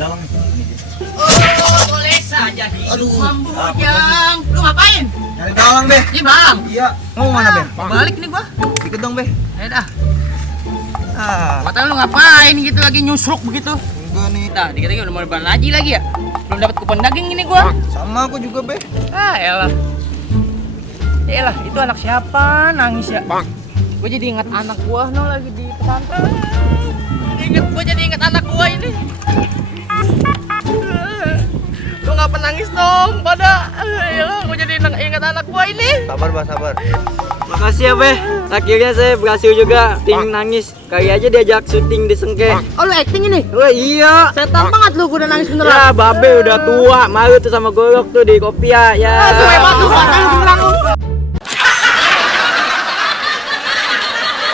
belakang. Oh, boleh saja di Mambujang. Lu ngapain? Cari dalang, Be. Iya, Bang. Iya. Mau mana, Be? Balik nih gua. Ikut dong, Be. Ya dah. Ah, Kata lu ngapain gitu lagi nyusruk begitu? enggak nih. Nah, dikit-dikit udah mau lebaran lagi ya. Belum dapat kupon daging ini gua. Sama aku juga, Be. Ah, elah. Ya elah, itu anak siapa nangis ya? Gua jadi ingat anak gua lagi di pesantren. Gua jadi ingat anak gua ini. Lu ngapa nangis dong pada? Ya, gua jadi ingat anak gua ini. Sabar, Bah, sabar. Makasih ya, Beh. Akhirnya saya berhasil juga ting nangis. Kali aja diajak syuting di Sengke. Oh, lu acting ini? Oh iya. Setan banget lu, gua udah nangis beneran. Ya, babe udah tua. Malu tuh sama golok tuh di Kopia ya. Hebat tuh, nangis beneran lu.